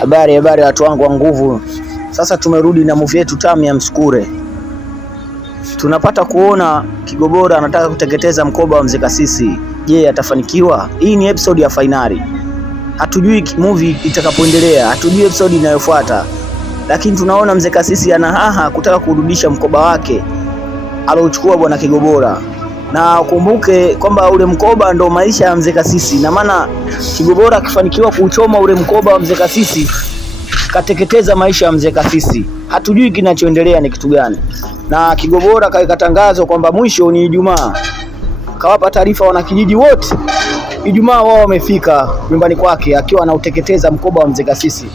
Habari watu wangu wa nguvu. Sasa tumerudi na movie yetu tamu ya Msukule. Tunapata kuona Kigobora anataka kuteketeza mkoba wa Mzee Kasisi. Je, atafanikiwa? Hii ni episode ya finali. Hatujui movie itakapoendelea, hatujui episode inayofuata. Lakini tunaona Mzee Kasisi ana haha kutaka kurudisha mkoba wake aliochukua bwana Kigobora. Na ukumbuke kwamba ule mkoba ndo maisha ya Mzee Kasisi. Na maana Kigobora akifanikiwa kuchoma ule mkoba wa Mzee Kasisi, kateketeza maisha ya Mzee Kasisi. Hatujui kinachoendelea ni kitu gani. Na Kigobora kaweka tangazo kwamba mwisho ni Ijumaa. Kawapa taarifa wanakijiji wote. Ijumaa wao wamefika nyumbani kwake akiwa anauteketeza mkoba wa Mzee Kasisi.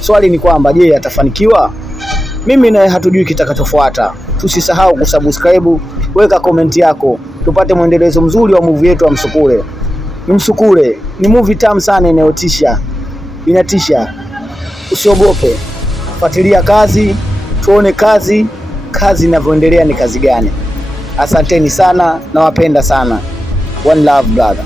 Swali ni kwamba je, atafanikiwa? Mimi naye hatujui kitakachofuata. Tusisahau kusubscribe, weka comment yako, tupate mwendelezo mzuri wa movie yetu ya Msukule. Msukule ni movie tamu sana inayotisha. Inatisha. Usiogope. Fuatilia kazi, tuone kazi inavyoendelea ni kazi gani. Asanteni sana, nawapenda sana. One love brother.